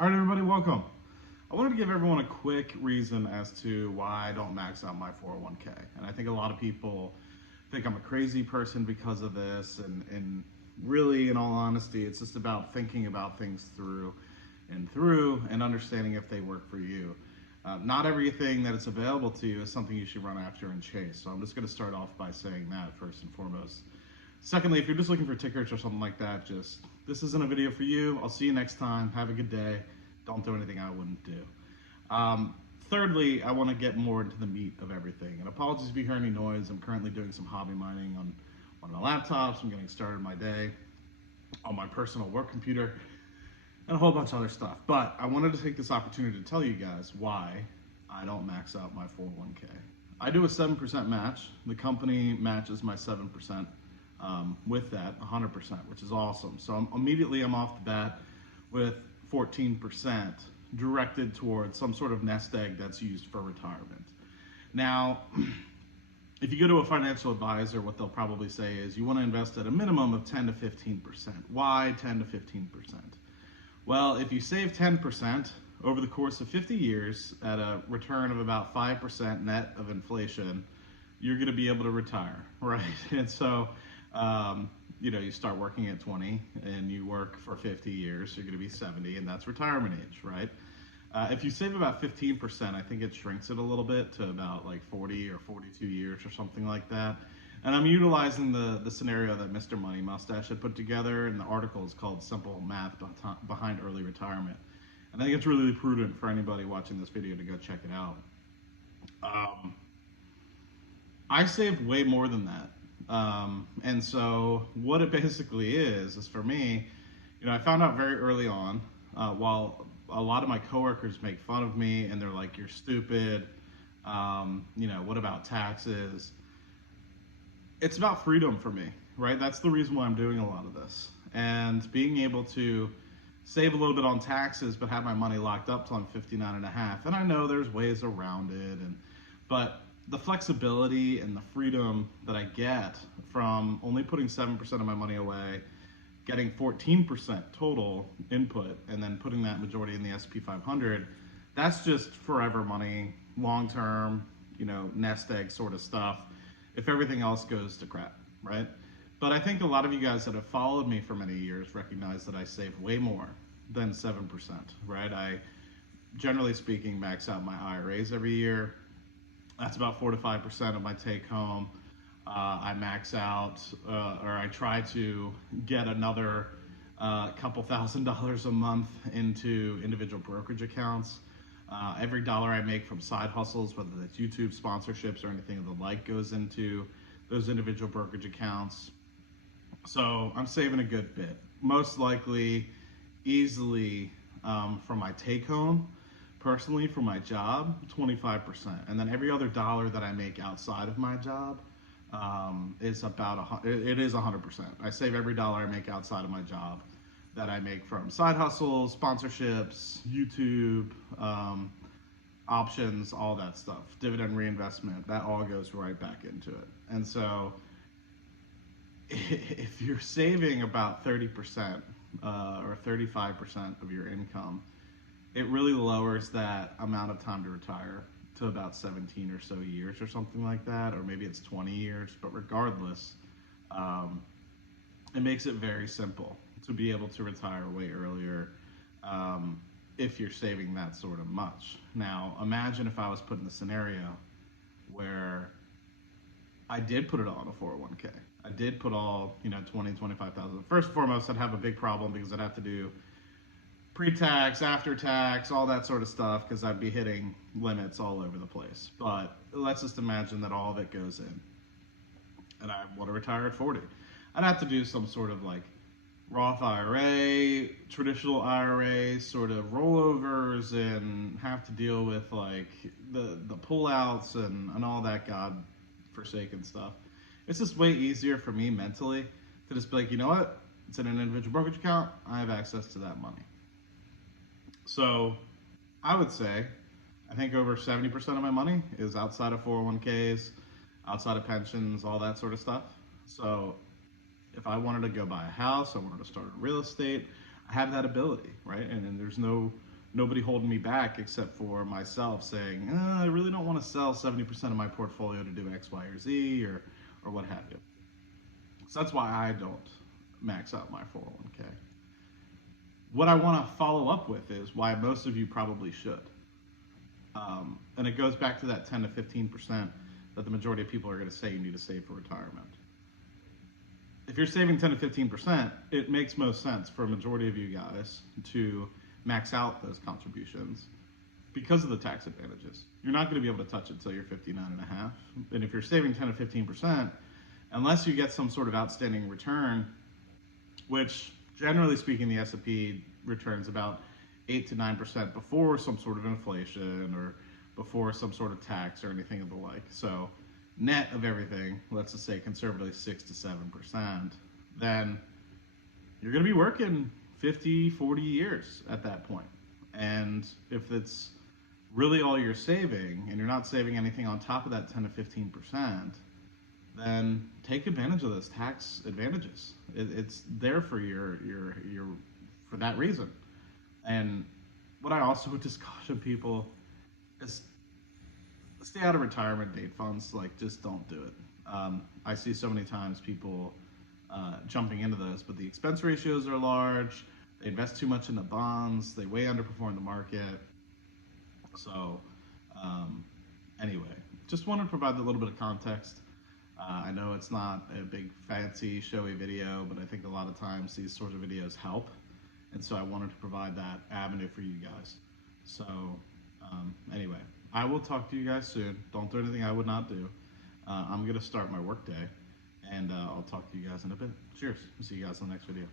All right, everybody, welcome. I wanted to give everyone a quick reason as to why I don't max out my 401k. And I think a lot of people think I'm a crazy person because of this. And really, in all honesty, it's just about thinking about things through and understanding if they work for you. Not everything that is available to you is something you should run after and chase. So I'm just going to start off by saying that first and foremost. Secondly, if you're just looking for tickets or something like that, this isn't a video for you. I'll see you next time. Have a good day. Don't do anything I wouldn't do. Thirdly, I want to get more into the meat of everything. And apologies if you hear any noise. I'm currently doing some hobby mining on one of my laptops. I'm getting started my day on my personal work computer and a whole bunch of other stuff. But I wanted to take this opportunity to tell you guys why I don't max out my 401k. I do a 7% match. The company matches my 7%. With that 100%, which is awesome. So immediately I'm off the bat with 14% directed towards some sort of nest egg that's used for retirement. Now, if you go to a financial advisor, what they'll probably say is you want to invest at a minimum of 10 to 15%. Why 10 to 15%? Well, if you save 10% over the course of 50 years at a return of about 5% net of inflation, you're going to be able to retire, right? And so you start working at 20 and you work for 50 years, you're going to be 70, and that's retirement age, right? If you save about 15%, I think it shrinks it a little bit to about like 40 or 42 years or something like that. And I'm utilizing the scenario that Mr. Money Mustache had put together, and the article is called Simple Math Behind Early Retirement. And I think it's really prudent for anybody watching this video to go check it out. I saved way more than that. And so what it basically is for me, I found out very early on, while a lot of my coworkers make fun of me and they're like, you're stupid, what about taxes? It's about freedom for me, right? That's the reason why I'm doing a lot of this. And being able to save a little bit on taxes, but have my money locked up till I'm 59 and a half. And I know there's ways around it, but the flexibility and the freedom that I get from only putting 7% of my money away, getting 14% total input, and then putting that majority in the S&P 500, that's just forever money, long-term, nest egg sort of stuff, if everything else goes to crap, right? But I think a lot of you guys that have followed me for many years recognize that I save way more than 7%, right? I, generally speaking, max out my IRAs every year. That's about 4 to 5% of my take home. I max out, or I try to get another couple $1,000s a month into individual brokerage accounts. Every dollar I make from side hustles, whether that's YouTube sponsorships or anything of the like, goes into those individual brokerage accounts. So I'm saving a good bit. Most likely, easily, from my take home, personally, for my job, 25%. And then every other dollar that I make outside of my job is about, it is 100%. I save every dollar I make outside of my job that I make from side hustles, sponsorships, YouTube, options, all that stuff, dividend reinvestment, that all goes right back into it. And so if you're saving about 30% or 35% of your income, it really lowers that amount of time to retire to about 17 or so years or something like that, or maybe it's 20 years, but regardless, it makes it very simple to be able to retire way earlier if you're saving that sort of much. Now, imagine if I was put in a scenario where I did put it all in a 401k. I did put all, 20, 25,000. First and foremost, I'd have a big problem because I'd have to do pre-tax, after-tax, all that sort of stuff, because I'd be hitting limits all over the place. But let's just imagine that all of it goes in, and I want to retire at 40. I'd have to do some sort of like Roth IRA, traditional IRA, sort of rollovers, and have to deal with like the pullouts and all that God-forsaken stuff. It's just way easier for me mentally to just be like, you know what? It's in an individual brokerage account. I have access to that money. So I would say, I think over 70% of my money is outside of 401ks, outside of pensions, all that sort of stuff. So if I wanted to go buy a house, I wanted to start real estate, I have that ability, right? And there's no nobody holding me back except for myself saying, I really don't want to sell 70% of my portfolio to do X, Y, or Z, or what have you. So that's why I don't max out my 401k. What I want to follow up with is why most of you probably should. And it goes back to that 10 to 15% that the majority of people are going to say you need to save for retirement. If you're saving 10 to 15%, it makes most sense for a majority of you guys to max out those contributions because of the tax advantages. You're not going to be able to touch it until you're 59 and a half. And if you're saving 10 to 15%, unless you get some sort of outstanding return, which generally speaking, the S&P returns about 8 to 9% before some sort of inflation or before some sort of tax or anything of the like. So net of everything, let's just say conservatively 6 to 7%, then you're going to be working 50, 40 years at that point. And if it's really all you're saving and you're not saving anything on top of that 10 to 15%, then take advantage of those tax advantages. It's there for your for that reason. And what I also would just caution people is stay out of retirement date funds. Like, just don't do it. I see so many times people jumping into those, but the expense ratios are large. They invest too much in the bonds. They way underperform the market. So anyway, just wanted to provide a little bit of context. I know it's not a big fancy showy video, but I think a lot of times these sorts of videos help. And so I wanted to provide that avenue for you guys. So anyway, I will talk to you guys soon. Don't do anything I would not do. I'm going to start my work day, and I'll talk to you guys in a bit. Cheers. See you guys in the next video.